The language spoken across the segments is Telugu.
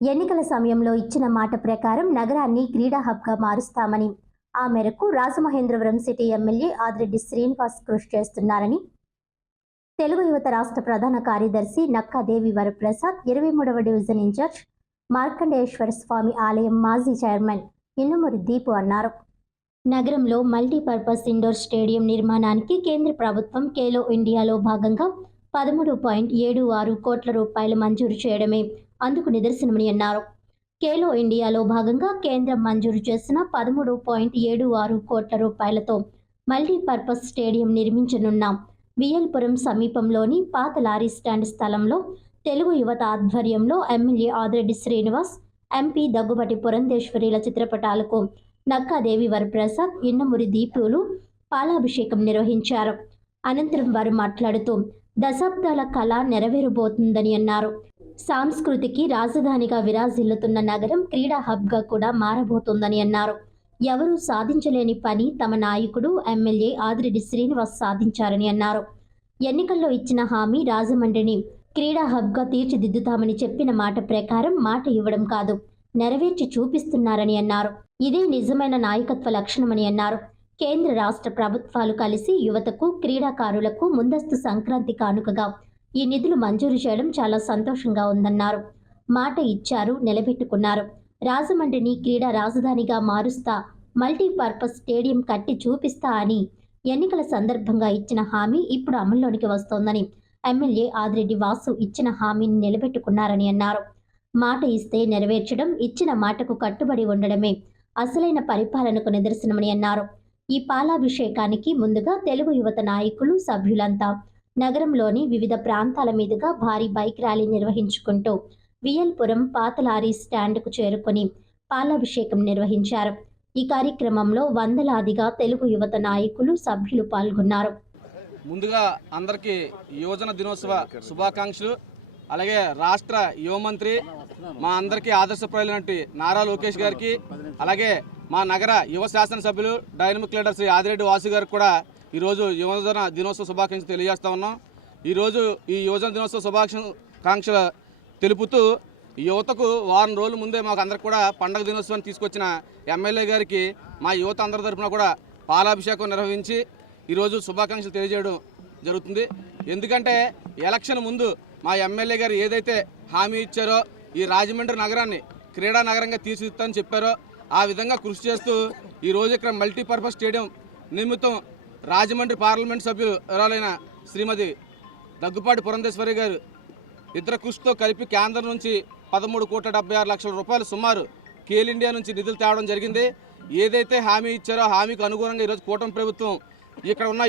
ఎన్నికల సమయంలో ఇచ్చిన మాట ప్రకారం నగరాన్ని క్రీడా హబ్గా మారుస్తామని, ఆ మేరకు రాజమహేంద్రవరం సిటీ ఎమ్మెల్యే ఆదిరెడ్డి శ్రీనివాస్ కృషి చేస్తున్నారని తెలుగు యువత రాష్ట్ర ప్రధాన కార్యదర్శి నక్కాదేవి వరప్రసాద్, 23వ డివిజన్ ఇన్ఛార్జ్ మార్కండేశ్వర స్వామి ఆలయం మాజీ చైర్మన్ ఇన్నమూరి దీపు అన్నారు. నగరంలో మల్టీపర్పస్ ఇండోర్ స్టేడియం నిర్మాణానికి కేంద్ర ప్రభుత్వం ఖేలో ఇండియాలో భాగంగా 13.76 కోట్ల రూపాయలు మంజూరు చేయడమే అందుకు నిదర్శనమని అన్నారు. ఖేలో ఇండియాలో భాగంగా కేంద్రం మంజూరు చేసిన 13.76 కోట్ల రూపాయలతో మల్టీపర్పస్ స్టేడియం నిర్మించనున్నాం. వియల్పురం సమీపంలోని పాత లారీ స్టాండ్ స్థలంలో తెలుగు యువత ఆధ్వర్యంలో ఎమ్మెల్యే ఆదిరెడ్డి శ్రీనివాస్, ఎంపీ దగ్గుబాటి పురంధేశ్వరిల చిత్రపటాలకు నక్కాదేవి వరప్రసాద్, ఇన్నమూరి దీపులు పాలాభిషేకం నిర్వహించారు. అనంతరం వారు మాట్లాడుతూ దశాబ్దాల కళ నెరవేరబోతుందని అన్నారు. సంస్కృతికి రాజధానిగా విరాజిల్లుతున్న నగరం క్రీడా హబ్గా కూడా మారబోతోందని అన్నారు. ఎవరూ సాధించలేని పని తమ నాయకుడు ఎమ్మెల్యే ఆదిరెడ్డి శ్రీనివాస్ సాధించారని అన్నారు. ఎన్నికల్లో ఇచ్చిన హామీ రాజమండ్రిని క్రీడా హబ్గా తీర్చిదిద్దుతామని చెప్పిన మాట ప్రకారం మాట ఇవ్వడం కాదు, నెరవేర్చి చూపిస్తున్నారని అన్నారు. ఇదే నిజమైన నాయకత్వ లక్షణమని అన్నారు. కేంద్ర రాష్ట్ర ప్రభుత్వాలు కలిసి యువతకు, క్రీడాకారులకు ముందస్తు సంక్రాంతి కానుకగా ఈ నిధులు మంజూరు చేయడం చాలా సంతోషంగా ఉందన్నారు. మాట ఇచ్చారు, నిలబెట్టుకున్నారు. రాజమండ్రిని క్రీడా రాజధానిగా మారుస్తా, మల్టీపర్పస్ స్టేడియం కట్టి చూపిస్తా అని ఎన్నికల సందర్భంగా ఇచ్చిన హామీ ఇప్పుడు అమల్లోనికి వస్తోందని, ఎమ్మెల్యే ఆదిరెడ్డి వాసు ఇచ్చిన హామీని నిలబెట్టుకున్నారని అన్నారు. మాట ఇస్తే నెరవేర్చడం, ఇచ్చిన మాటకు కట్టుబడి ఉండడమే అసలైన పరిపాలనకు నిదర్శనమని అన్నారు. ఈ పాలాభిషేకానికి ముందుగా తెలుగు యువత నాయకులు, సభ్యులంతా నగరంలోని వివిధ ప్రాంతాల మీదుగా భారీ బైక్ ర్యాలీ నిర్వహించుకుంటూ వియల్పురం పాత లారీ స్టాండ్కు చేరుకొని పాలాభిషేకం నిర్వహించారు. ఈ కార్యక్రమంలో వందలాదిగా తెలుగు యువత నాయకులు, సభ్యులు పాల్గొన్నారు. ముందుగా అందరికీ యువజన దినోత్సవ శుభాకాంక్షలు. అలాగే రాష్ట్ర యువమంత్రి, మా అందరికీ ఆదర్శప్రాయులైనటువంటి నారా లోకేష్ గారికి, అలాగే మా నగర యువ శాసనసభ్యులు డైనమిక్ లీడర్ శ్రీ ఆదిరెడ్డి వాసు గారికి కూడా ఈరోజు యువజన దినోత్సవ శుభాకాంక్షలు తెలియజేస్తా ఉన్నాం. ఈరోజు ఈ యువజన దినోత్సవ శుభాకాంక్షలు తెలుపుతూ యువతకు వారం రోజుల ముందే మాకు అందరికి కూడా పండగ దినోత్సవాన్ని తీసుకొచ్చిన ఎమ్మెల్యే గారికి మా యువత అందరి తరఫున కూడా పాలాభిషేకం నిర్వహించి ఈరోజు శుభాకాంక్షలు తెలియజేయడం జరుగుతుంది. ఎందుకంటే ఎలక్షన్ ముందు మా ఎమ్మెల్యే గారు ఏదైతే హామీ ఇచ్చారో, ఈ రాజమండ్రి నగరాన్ని క్రీడా నగరంగా తీర్చిదిద్దామని చెప్పారో ఆ విధంగా కృషి చేస్తూ ఈరోజు ఇక్కడ మల్టీపర్పస్ స్టేడియం నిమిత్తం రాజమండ్రి పార్లమెంట్ సభ్యులు ఎవరైన శ్రీమతి దగ్గుపాటి పురంధేశ్వరి గారు ఇద్దరు కృషితో కలిపి కేంద్రం నుంచి 13,76,00,000 రూపాయలు సుమారు ఖేల్ ఇండియా నుంచి నిధులు తేవడం జరిగింది. ఏదైతే హామీ ఇచ్చారో హామీకి అనుగుణంగా ఈరోజు కూటమి ప్రభుత్వం ఇక్కడ ఉన్న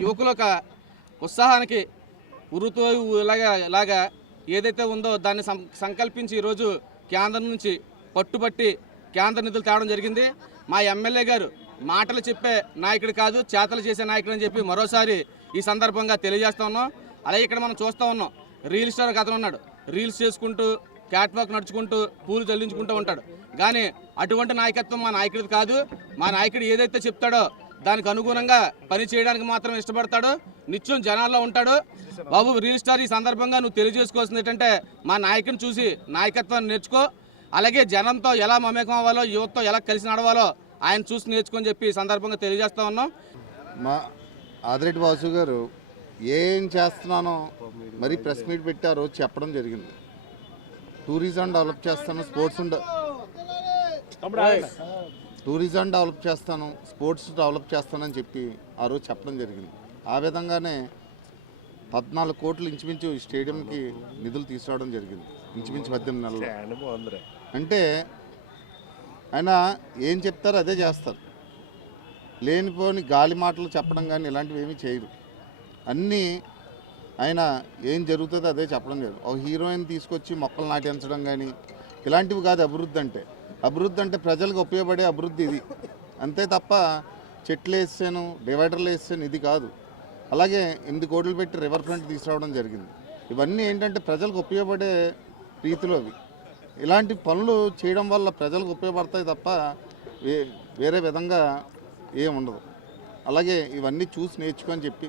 యువకుల ఉత్సాహానికి ఉరుతూ ఇలాగా ఏదైతే ఉందో దాన్ని సంకల్పించి ఈరోజు కేంద్రం నుంచి పట్టుబట్టి కేంద్ర నిధులు తేవడం జరిగింది. మా ఎమ్మెల్యే గారు మాటలు చెప్పే నాయకుడు కాదు, చేతలు చేసే నాయకుడు అని చెప్పి మరోసారి ఈ సందర్భంగా తెలియజేస్తా ఉన్నాం. అలాగే ఇక్కడ మనం చూస్తూ ఉన్నాం, రీల్ స్టార్ కథను ఉన్నాడు, రీల్స్ చేసుకుంటూ క్యాట్ వాక్ నడుచుకుంటూ పూలు చెల్లించుకుంటూ ఉంటాడు. కానీ అటువంటి నాయకత్వం మా నాయకుడిది కాదు. మా నాయకుడు ఏదైతే చెప్తాడో దానికి అనుగుణంగా పని చేయడానికి మాత్రం ఇష్టపడతాడు, నిత్యం జనాల్లో ఉంటాడు. బాబు రీల్ స్టార్, ఈ సందర్భంగా నువ్వు తెలియజేసుకోవాల్సింది ఏంటంటే మా నాయకుడిని చూసి నాయకత్వాన్ని నేర్చుకో, అలాగే జనంతో ఎలా మమేకం అవ్వాలో, యువతతో ఎలా కలిసి నడవాలో ఆయన చూసి నేర్చుకొని చెప్పి ఈ సందర్భంగా తెలియజేస్తా ఉన్నాం. మా ఆదిరెడ్డి వాసు గారు ఏం చేస్తున్నానో మరి ప్రెస్ మీట్ పెట్టారో చెప్పడం జరిగింది. టూరిజం డెవలప్ చేస్తాను, టూరిజం డెవలప్ చేస్తాను, స్పోర్ట్స్ డెవలప్ చేస్తానని చెప్పి ఆ రోజు చెప్పడం జరిగింది. ఆ విధంగానే 14 కోట్లు ఇంచుమించు ఈ స్టేడియంకి నిధులు తీసుకురావడం జరిగింది, ఇంచుమించు 18 నెలలు. అంటే ఆయన ఏం చెప్తారో అదే చేస్తారు. లేనిపోని గాలి మాటలు చెప్పడం కానీ ఇలాంటివి ఏమీ చేయరు. అన్నీ ఆయన ఏం జరుగుతుందో అదే చెప్పడం జరుగుతుంది. ఒక హీరోయిన్ తీసుకొచ్చి మొక్కలు నాటించడం కానీ ఇలాంటివి కాదు అభివృద్ధి అంటే. అభివృద్ధి అంటే ప్రజలకు ఉపయోగపడే అభివృద్ధి ఇది, అంతే తప్ప చెట్లు వేసాను, డివైడర్లు వేసాను ఇది కాదు. అలాగే 8 కోట్లు పెట్టి రివర్ ఫ్రంట్ తీసుకురావడం జరిగింది. ఇవన్నీ ఏంటంటే ప్రజలకు ఉపయోగపడే రీతిలో అవి. ఇలాంటి పనులు చేయడం వల్ల ప్రజలకు ఉపయోగపడతాయి తప్ప వేరే విధంగా ఏం ఉండదు. అలాగే ఇవన్నీ చూసి నేర్చుకొని చెప్పి